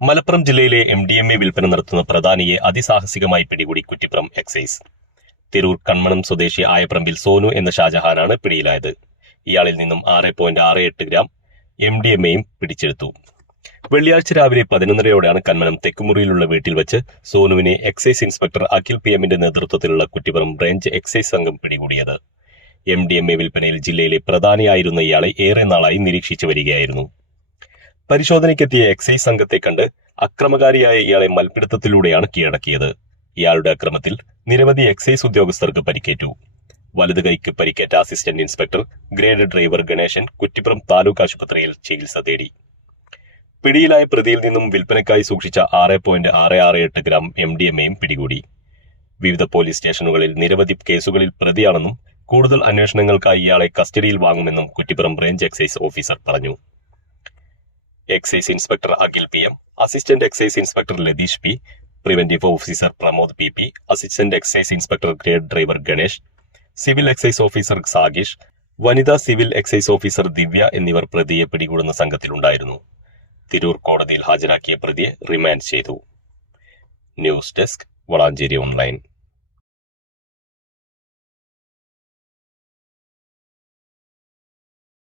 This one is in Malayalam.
മലപ്പുറം ജില്ലയിലെ എം ഡി എം എ വിൽപ്പന നടത്തുന്ന പ്രധാനിയെ അതിസാഹസികമായി പിടികൂടി കുറ്റിപ്പുറം എക്സൈസ്. തിരൂർ കൺമണം സ്വദേശി ആയപ്രമ്പിൽ സോനു എന്ന ഷാജഹാനാണ് പിടിയിലായത്. ഇയാളിൽ നിന്നും ആറ് പോയിന്റ് ആറ് എട്ട് ഗ്രാം എം ഡി എം എയും പിടിച്ചെടുത്തു. വെള്ളിയാഴ്ച രാവിലെ പതിനൊന്നരയോടെയാണ് കന്മനം തെക്കുമുറിയിലുള്ള വീട്ടിൽ വെച്ച് സോനുവിനെ എക്സൈസ് ഇൻസ്പെക്ടർ അഖിൽ പി എമ്മിന്റെ നേതൃത്വത്തിലുള്ള കുറ്റിപ്പുറം ബ്രാഞ്ച് എക്സൈസ് സംഘം പിടികൂടിയത്. എം ഡി എം എ വിൽപ്പനയിൽ ജില്ലയിലെ പ്രധാനിയായിരുന്ന ഇയാളെ ഏറെ നാളായി നിരീക്ഷിച്ചു വരികയായിരുന്നു. പരിശോധനയ്ക്കെത്തിയ എക്സൈസ് സംഘത്തെ കണ്ട് അക്രമകാരിയായ ഇയാളെ മൽപിടുത്തത്തിലൂടെയാണ് കീഴടക്കിയത്. ഇയാളുടെ അക്രമത്തിൽ നിരവധി എക്സൈസ് ഉദ്യോഗസ്ഥർക്ക് പരിക്കേറ്റു. വലത് കൈക്ക് പരിക്കേറ്റ assistant inspector grade driver Ganesan Kuttippuram taluk ആശുപത്രിയിൽ ചികിത്സ തേടി. പിടിയിലായ പ്രതിയിൽ നിന്നും വിൽപ്പനയ്ക്കായി സൂക്ഷിച്ച ആറ് പോയിന്റ് ആറ് ആറ് എട്ട് ഗ്രാം എം ഡി എം എയും പിടികൂടി. വിവിധ പോലീസ് സ്റ്റേഷനുകളിൽ നിരവധി കേസുകളിൽ പ്രതിയാണെന്നും കൂടുതൽ അന്വേഷണങ്ങൾക്കായി ഇയാളെ കസ്റ്റഡിയിൽ വാങ്ങുമെന്നും കുറ്റിപ്പുറം റേഞ്ച് എക്സൈസ് ഓഫീസർ പറഞ്ഞു. Excise inspector Akhil P M assistant excise inspector Latheesh P preventive officer Pramod P P assistant excise inspector grade driver Ganesh civil excise officer സാഗീഷ് വനിതാ സിവിൽ എക്സൈസ് ഓഫീസർ ദിവ്യ എന്നിവർ പ്രതിയെ പിടികൂടുന്ന സംഘത്തിലുണ്ടായിരുന്നു. തിരൂർ കോടതിയിൽ ഹാജരാക്കിയ പ്രതിയെ റിമാൻഡ് ചെയ്തു. News desk Valanchery online.